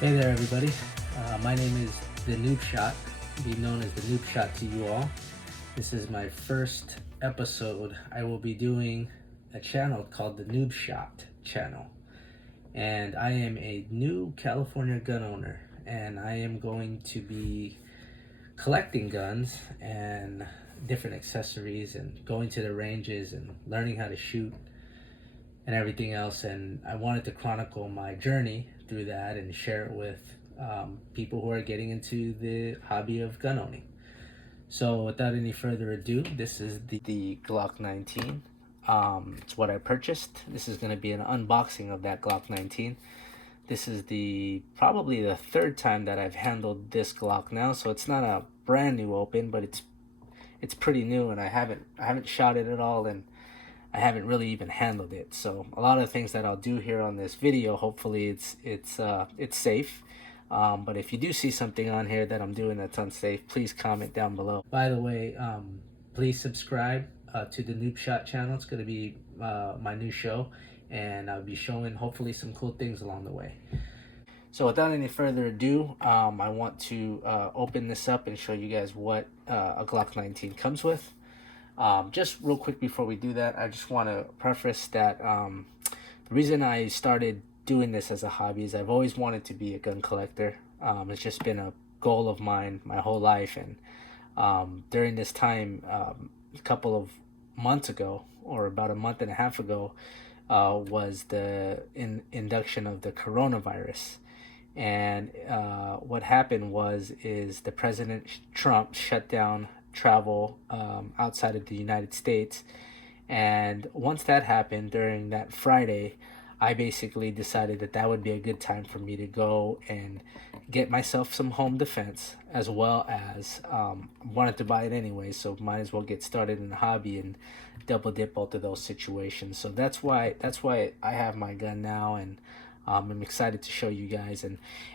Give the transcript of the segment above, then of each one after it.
Hey there, everybody. My name is danoobshot, be known as danoobshot to you all. This is my first episode. I will be doing a channel called the Noobshot channel, and I am a new California gun owner, and I am going to be collecting guns and different accessories and going to the ranges and learning how to shoot and everything else. And I wanted to chronicle my journey through that and share it with people who are getting into the hobby of gun owning. So, without any further ado, this is the Glock 19. It's what I purchased. This is going to be an unboxing of that Glock 19. This is the probably the third time that I've handled this Glock now, so it's not a brand new open, but it's pretty new, and I haven't shot it at all, and I haven't really even handled it. So a lot of things that I'll do here on this video, hopefully it's safe. But if you do see something on here that I'm doing that's unsafe, please comment down below. By the way, please subscribe to the Noobshot channel. It's going to be my new show, and I'll be showing hopefully some cool things along the way. So without any further ado, I want to open this up and show you guys what a Glock 19 comes with. Just real quick before we do that, I just want to preface that the reason I started doing this as a hobby is I've always wanted to be a gun collector. It's just been a goal of mine my whole life, and during this time, a couple of months ago, or about a month and a half ago, was the induction of the coronavirus. And what happened is the President Trump shut down travel outside of the United States. And once that happened during that Friday, I basically decided that that would be a good time for me to go and get myself some home defense, as well as wanted to buy it anyway, so might as well get started in the hobby and double dip both of those situations. So that's why I have my gun now, and I'm excited to show you guys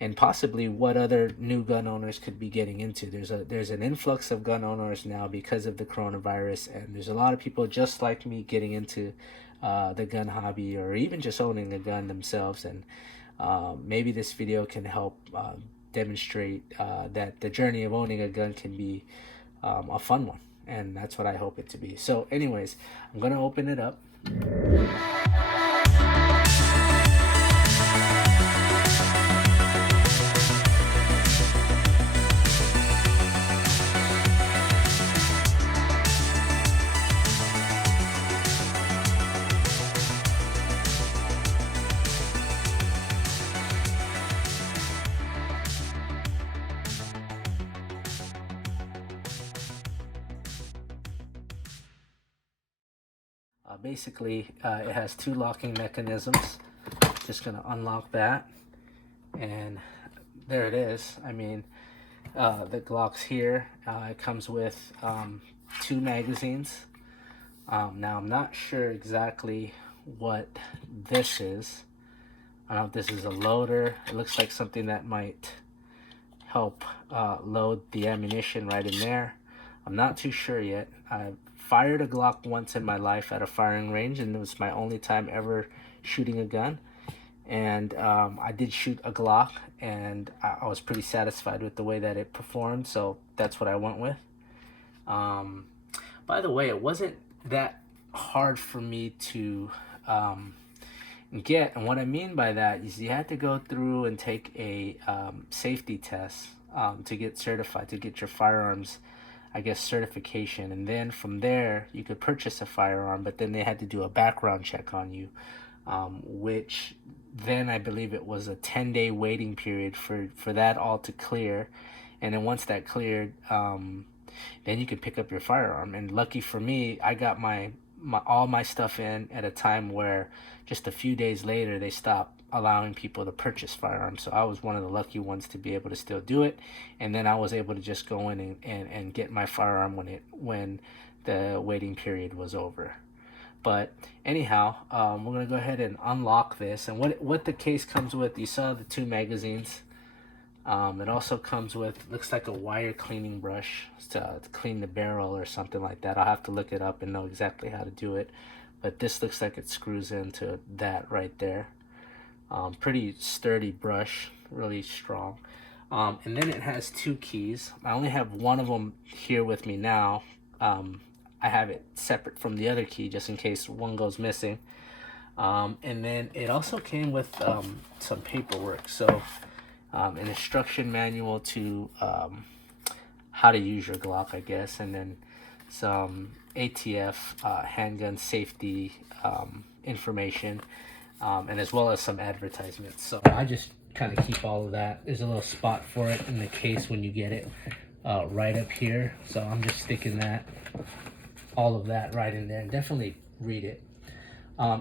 and possibly what other new gun owners could be getting into. There's an influx of gun owners now because of the coronavirus, and there's a lot of people just like me getting into the gun hobby, or even just owning a gun themselves. And maybe this video can help demonstrate that the journey of owning a gun can be a fun one, and that's what I hope it to be. So anyways, I'm gonna open it up. Basically, it has two locking mechanisms. Just gonna unlock that, and there it is. I mean, the Glock's here. It comes with two magazines. Now I'm not sure exactly what this is. I don't know if this is a loader. It looks like something that might help load the ammunition right in there. I'm not too sure yet. I've fired a Glock once in my life at a firing range, and it was my only time ever shooting a gun. And I did shoot a Glock, and I was pretty satisfied with the way that it performed, so that's what I went with. By the way, it wasn't that hard for me to get, and what I mean by that is you had to go through and take a safety test to get certified, to get your firearms, I guess, certification. And then from there you could purchase a firearm, but then they had to do a background check on you, which then I believe it was a 10-day waiting period for that all to clear. And then once that cleared, then you could pick up your firearm. And lucky for me, I got my all my stuff in at a time where just a few days later they stopped allowing people to purchase firearms. So I was one of the lucky ones to be able to still do it, and then I was able to just go in and get my firearm when the waiting period was over. But anyhow, we're gonna go ahead and unlock this. And what the case comes with, you saw the two magazines. It also comes with, looks like a wire cleaning brush to clean the barrel or something like that. I'll have to look it up and know exactly how to do it. But this looks like it screws into that right there. Pretty sturdy brush, really strong. And then it has 2 keys. I only have one of them here with me now. I have it separate from the other key just in case one goes missing. And then it also came with some paperwork. So an instruction manual to how to use your Glock, I guess, and then some ATF handgun safety information, and as well as some advertisements. So I just kind of keep all of that. There's a little spot for it in the case when you get it, right up here. So I'm just sticking that, all of that right in there, and definitely read it.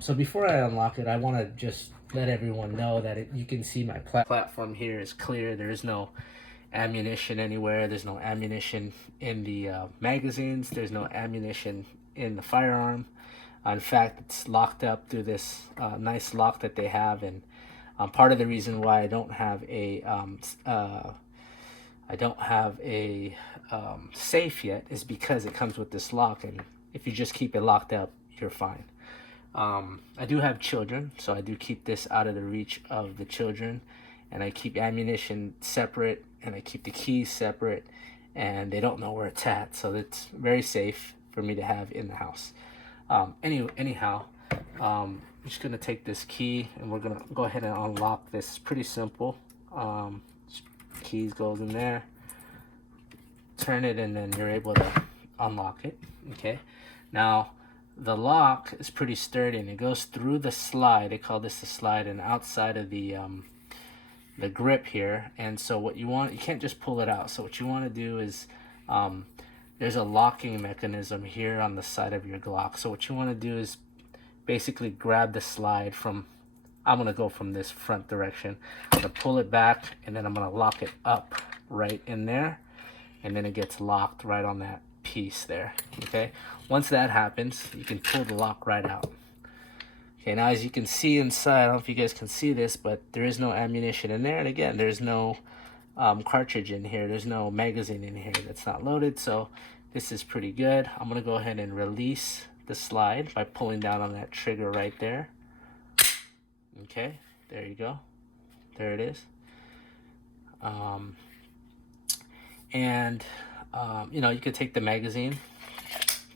So before I unlock it, I want to just let everyone know that you can see my platform here is clear. There is no ammunition anywhere. There's no ammunition in the magazines. There's no ammunition in the firearm. In fact, it's locked up through this nice lock that they have, and part of the reason why I don't have a safe yet is because it comes with this lock, and if you just keep it locked up, you're fine. I do have children, so I do keep this out of the reach of the children, and I keep ammunition separate, and I keep the keys separate, and they don't know where it's at, so it's very safe for me to have in the house. Anyhow, I'm just gonna take this key, and we're gonna go ahead and unlock this. It's pretty simple. Keys goes in there, turn it, and then you're able to unlock it. Okay, now the lock is pretty sturdy, and it goes through the slide. They call this the slide, and outside of the grip here. And so what you want, you can't just pull it out. So what you want to do is, there's a locking mechanism here on the side of your Glock. So what you want to do is basically grab the slide from, I'm going to go from this front direction. I'm going to pull it back, and then I'm going to lock it up right in there, and then it gets locked right on that piece there. Okay, once that happens, you can pull the lock right out. Okay, now as you can see inside, I don't know if you guys can see this, but there is no ammunition in there, and again, there's no cartridge in here. There's no magazine in here that's not loaded, so this is pretty good. I'm gonna go ahead and release the slide by pulling down on that trigger right there. Okay, there you go. There it is. You know, you could take the magazine,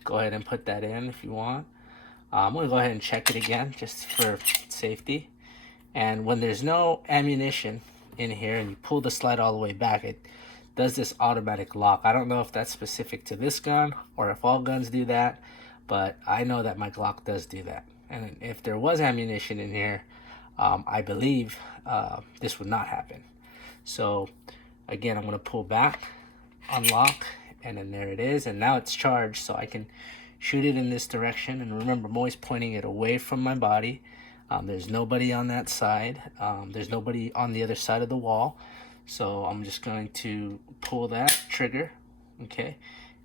go ahead and put that in if you want. I'm going to go ahead and check it again just for safety. And when there's no ammunition in here and you pull the slide all the way back, it does this automatic lock. I don't know if that's specific to this gun or if all guns do that, but I know that my Glock does do that. And if there was ammunition in here, I believe this would not happen. So again, I'm going to pull back, unlock, and then there it is. And now it's charged, so I can shoot it in this direction. And remember, I'm always pointing it away from my body. There's nobody on that side. There's nobody on the other side of the wall. So I'm just going to pull that trigger, okay,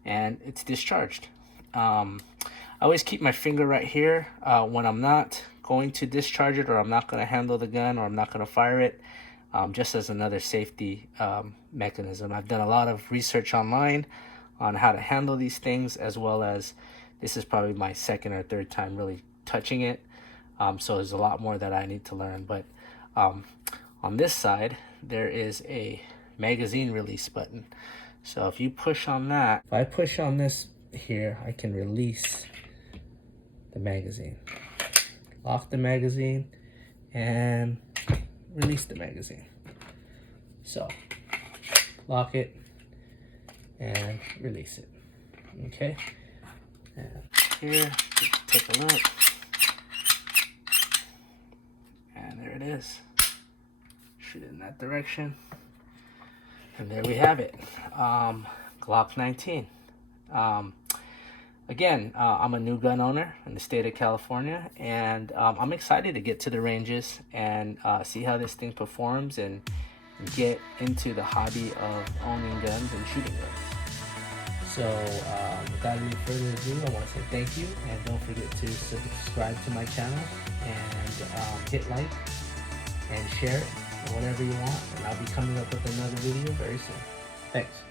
and it's discharged. I always keep my finger right here when I'm not going to discharge it, or I'm not going to handle the gun, or I'm not going to fire it, just as another safety mechanism. I've done a lot of research online on how to handle these things, as well as this is probably my second or third time really touching it. So there's a lot more that I need to learn. But on this side, there is a magazine release button. So if you push on that, if I push on this here, I can release the magazine. Lock the magazine and release the magazine. So lock it and release it. Okay. And here, take a look. And there it is. Shoot it in that direction. And there we have it. Glock 19. Again, I'm a new gun owner in the state of California, and I'm excited to get to the ranges and see how this thing performs and get into the hobby of owning guns and shooting guns. So without any further ado, I want to say thank you, and don't forget to subscribe to my channel and hit like and share it, or whatever you want, and I'll be coming up with another video very soon. Thanks.